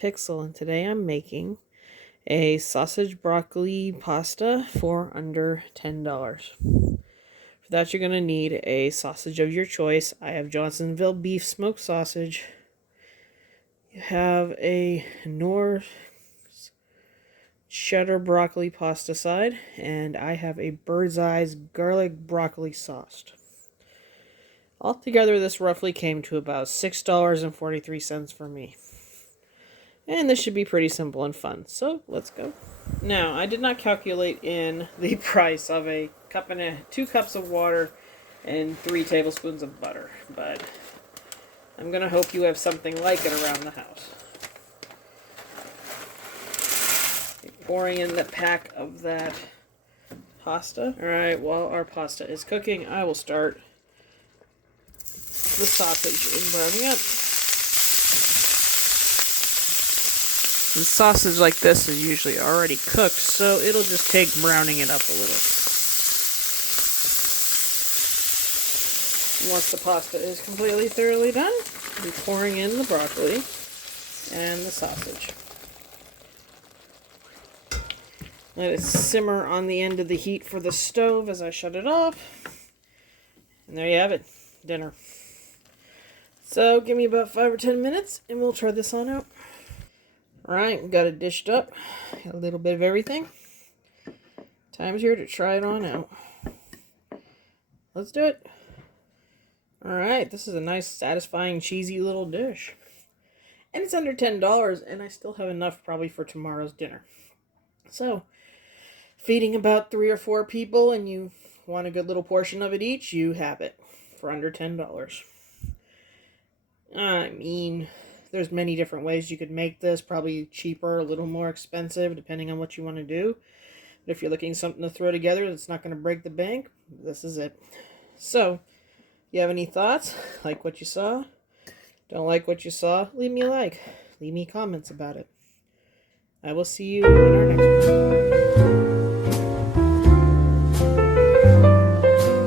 Pixel, and today I'm making a sausage broccoli pasta for under $10. For that, you're going to need a sausage of your choice. I have Johnsonville beef smoked sausage. You have a Knorr cheddar broccoli pasta side, and I have a Birdeye's garlic broccoli sauce. Altogether, this roughly came to about $6.43 for me. And this should be pretty simple and fun. So let's go. Now, I did not calculate in the price of a cup and 2 cups of water and 3 tablespoons of butter, but I'm gonna hope you have something like it around the house. Pouring in the pack of that pasta. Alright, while our pasta is cooking, I will start the sausage in browning up. The sausage like this is usually already cooked, so it'll just take browning it up a little. Once the pasta is completely thoroughly done, I'll be pouring in the broccoli and the sausage. Let it simmer on the end of the heat for the stove as I shut it off. And there you have it, dinner. So give me about 5 or 10 minutes and we'll try this on out. Alright, we got it dished up. Got a little bit of everything. Time's here to try it on out. Let's do it. Alright, this is a nice, satisfying, cheesy little dish. And it's under $10, and I still have enough probably for tomorrow's dinner. So, feeding about 3 or 4 people and you want a good little portion of it each, you have it for under $10. I mean, there's many different ways you could make this, probably cheaper, a little more expensive, depending on what you want to do. But if you're looking for something to throw together that's not going to break the bank, this is it. So, you have any thoughts? Like what you saw? Don't like what you saw? Leave me a like. Leave me comments about it. I will see you in our next one.